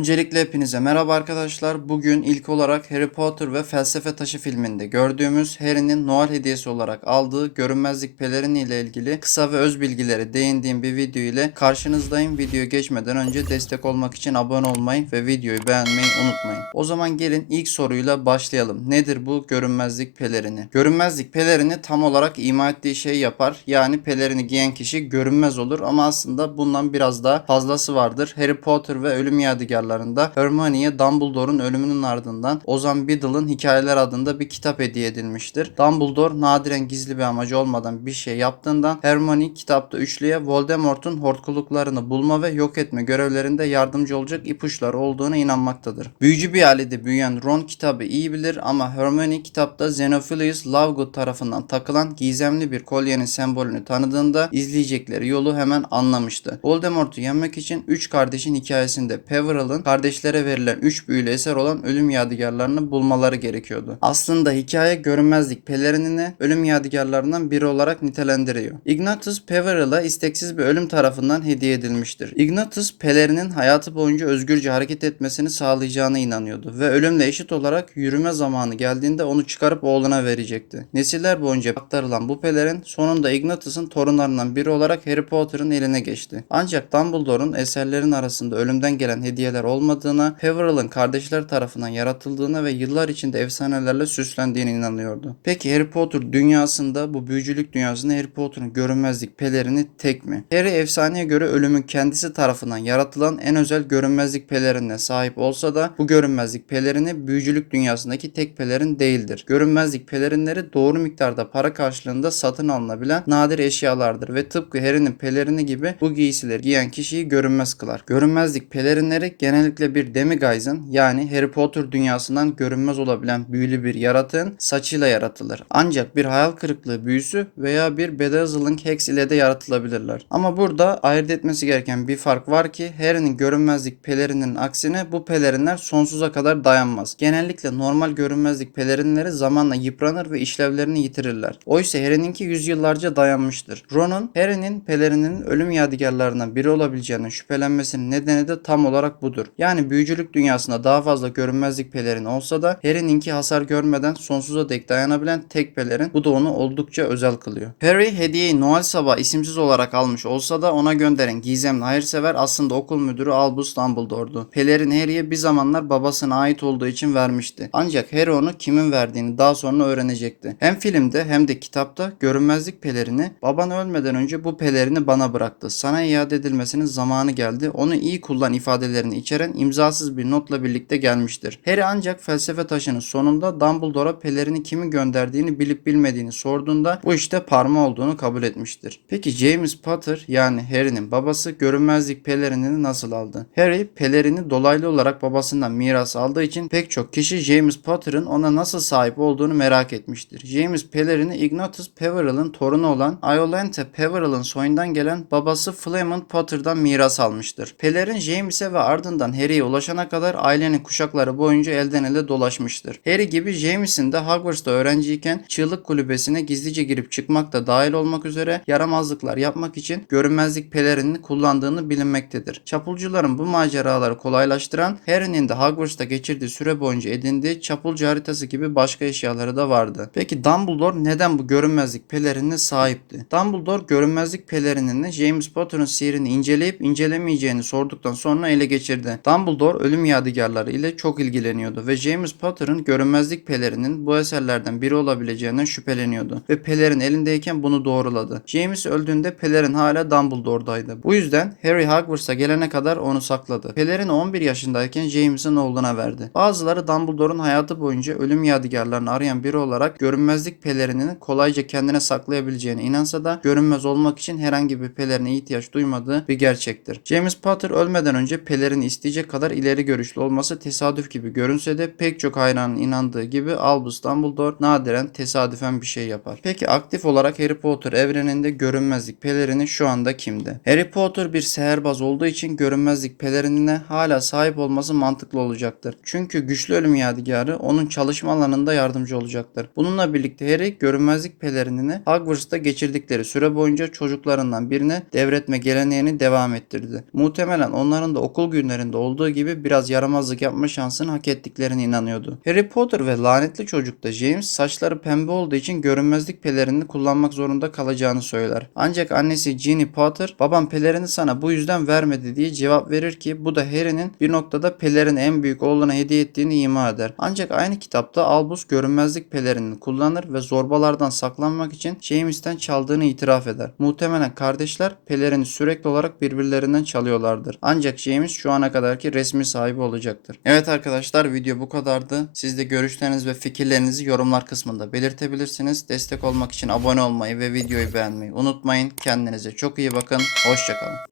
Öncelikle hepinize merhaba arkadaşlar. Bugün ilk olarak Harry Potter ve Felsefe Taşı filminde gördüğümüz Harry'nin Noel hediyesi olarak aldığı görünmezlik pelerini ile ilgili kısa ve öz bilgilere değindiğim bir video ile karşınızdayım. Videoya geçmeden önce destek olmak için abone olmayı ve videoyu beğenmeyi unutmayın. O zaman gelin ilk soruyla başlayalım. Nedir bu görünmezlik pelerini? Görünmezlik pelerini tam olarak ima ettiği şey yapar. Yani pelerini giyen kişi görünmez olur ama aslında bundan biraz daha fazlası vardır. Harry Potter ve Ölüm Yadigarlarında Hermione'ye Dumbledore'un ölümünün ardından Ozan Biddle'ın Hikayeler adında bir kitap hediye edilmiştir. Dumbledore nadiren gizli bir amacı olmadan bir şey yaptığından Hermione kitapta üçlüye Voldemort'un hortkuluklarını bulma ve yok etme görevlerinde yardımcı olacak ipuçları olduğuna inanmaktadır. Büyücü bir ailede büyüyen Ron kitabı iyi bilir ama Hermione kitapta Xenophilius Lovegood tarafından takılan gizemli bir kolyenin sembolünü tanıdığında izleyecekleri yolu hemen anlamıştı. Voldemort'u yenmek için 3 kardeşin hikayesinde Peveril'in kardeşlere verilen 3 büyülü eser olan ölüm yadigarlarını bulmaları gerekiyordu. Aslında hikaye görünmezlik pelerinini ölüm yadigarlarından biri olarak nitelendiriyor. Ignatius Peveril'e isteksiz bir ölüm tarafından hediye edilmiştir. Ignatius pelerinin hayatı boyunca özgürce hareket etmesini sağlayacağına inanıyordu ve ölümle eşit olarak yürüme zamanı geldiğinde onu çıkarıp oğluna verecekti. Nesiller boyunca aktarılan bu pelerin sonunda Ignatius'un torunlarından biri olarak Harry Potter'ın eline geçti. Ancak Dumbledore'un eserlerin arasında ölümden gelen hediyeler olmadığına, Peveril'in kardeşler tarafından yaratıldığına ve yıllar içinde efsanelerle süslendiğine inanıyordu. Peki Harry Potter dünyasında, bu büyücülük dünyasında Harry Potter'ın görünmezlik pelerini tek mi? Harry efsaneye göre ölümün kendisi tarafından yaratılan en özel görünmezlik pelerinine sahip olsa da bu görünmezlik pelerini büyücülük dünyasındaki tek pelerin değildir. Görünmezlik pelerinleri doğru miktarda para karşılığında satın alınabilen nadir eşyalardır ve tıpkı Harry'nin pelerini gibi bu giysileri giyen kişiyi görünmez kılar. Görünmezlik pelerinleri genellikle bir demiguise'ın, yani Harry Potter dünyasından görünmez olabilen büyülü bir yaratığın saçıyla yaratılır. Ancak bir hayal kırıklığı büyüsü veya bir bedazzling hex ile de yaratılabilirler. Ama burada ayırt etmesi gereken bir fark var ki Harry'nin görünmezlik pelerininin aksine bu pelerinler sonsuza kadar dayanmaz. Genellikle normal görünmezlik pelerinleri zamanla yıpranır ve işlevlerini yitirirler. Oysa Harry'ninki yüzyıllarca dayanmıştır. Ron'un Harry'nin pelerinin ölüm yadigarlarından biri olabileceğinden şüphelenmesinin nedeni de tam olarak budur. Yani büyücülük dünyasında daha fazla görünmezlik pelerin olsa da Harry'ninki hasar görmeden sonsuza dek dayanabilen tek pelerin. Bu da onu oldukça özel kılıyor. Harry hediyeyi Noel sabahı isimsiz olarak almış olsa da ona gönderen gizemli hayırsever aslında okul müdürü Albus Dumbledore'du. Pelerin Harry'ye bir zamanlar babasına ait olduğu için vermişti. Ancak Harry onu kimin verdiğini daha sonra öğrenecekti. Hem filmde hem de kitapta görünmezlik pelerini baban ölmeden önce bu pelerini bana bıraktı. Sana iade edilmesinin zamanı geldi. Onu iyi kullan ifadelerini içeren imzasız bir notla birlikte gelmiştir. Harry ancak felsefe taşının sonunda Dumbledore'a pelerini kimin gönderdiğini bilip bilmediğini sorduğunda bu işte parmağı olduğunu kabul etmiştir. Peki James Potter, yani Harry'nin babası, görünmezlik pelerinini nasıl aldı? Harry pelerini dolaylı olarak babasından miras aldığı için pek çok kişi James Potter'ın ona nasıl sahip olduğunu merak etmiştir. James pelerini Ignatius Peveril'in torunu olan Iolanthe Peveril'in soyundan gelen babası Flamant Potter'dan miras almıştır. Pelerin James'e ve ardından Harry'e ulaşana kadar ailenin kuşakları boyunca elden ele dolaşmıştır. Harry gibi James'in de Hogwarts'ta öğrenciyken çığlık kulübesine gizlice girip çıkmak da dahil olmak üzere yaramazlıklar yapmak için görünmezlik pelerini kullandığını bilinmektedir. Çapulcuların bu maceraları kolaylaştıran Harry'nin de Hogwarts'ta geçirdiği süre boyunca edindiği çapulcu haritası gibi başka eşyaları da vardı. Peki Dumbledore neden bu görünmezlik pelerinine sahipti? Dumbledore görünmezlik pelerinini James Potter'ın sihrini inceleyip incelemeyeceğini sorduktan sonra ele geçirdi. Dumbledore ölüm yadigarları ile çok ilgileniyordu ve James Potter'ın görünmezlik pelerinin bu eserlerden biri olabileceğinden şüpheleniyordu ve pelerin elindeyken bunu doğruladı. James öldüğünde pelerin hala Dumbledore'daydı. Bu yüzden Harry Hogwarts'a gelene kadar onu sakladı. Pelerin 11 yaşındayken James'in oğluna verdi. Bazıları Dumbledore'un hayatı boyunca ölüm yadigarlarını arayan biri olarak görünmezlik pelerinini kolayca kendine saklayabileceğine inansa da görünmez olmak için herhangi bir pelerine ihtiyaç duymadığı bir gerçektir. James Potter ölmeden önce pelerini isteyecek kadar ileri görüşlü olması tesadüf gibi görünse de pek çok hayranın inandığı gibi Albus Dumbledore nadiren tesadüfen bir şey yapar. Peki aktif olarak Harry Potter evreninde görünmezlik pelerini şu anda kimde? Harry Potter bir seherbaz olduğu için görünmezlik pelerinine hala sahip olması mantıklı olacaktır. Çünkü güçlü ölüm yadigarı onun çalışma alanında yardımcı olacaktır. Bununla birlikte Harry görünmezlik pelerinini Hogwarts'ta geçirdikleri süre boyunca çocuklarından birine devretme geleneğini devam ettirdi. Muhtemelen onların da okul günlerinde filmlerinde olduğu gibi biraz yaramazlık yapma şansını hak ettiklerine inanıyordu. Harry Potter ve lanetli çocukta James saçları pembe olduğu için görünmezlik pelerinini kullanmak zorunda kalacağını söyler. Ancak annesi Ginny Potter, babam pelerini sana bu yüzden vermedi diye cevap verir ki bu da Harry'nin bir noktada pelerini en büyük oğluna hediye ettiğini ima eder. Ancak aynı kitapta Albus görünmezlik pelerinini kullanır ve zorbalardan saklanmak için James'ten çaldığını itiraf eder. Muhtemelen kardeşler pelerini sürekli olarak birbirlerinden çalıyorlardır. Ancak James şu ana kadarki resmi sahibi olacaktır. Evet arkadaşlar, video bu kadardı. Siz de görüşleriniz ve fikirlerinizi yorumlar kısmında belirtebilirsiniz. Destek olmak için abone olmayı ve videoyu beğenmeyi unutmayın. Kendinize çok iyi bakın. Hoşça kalın.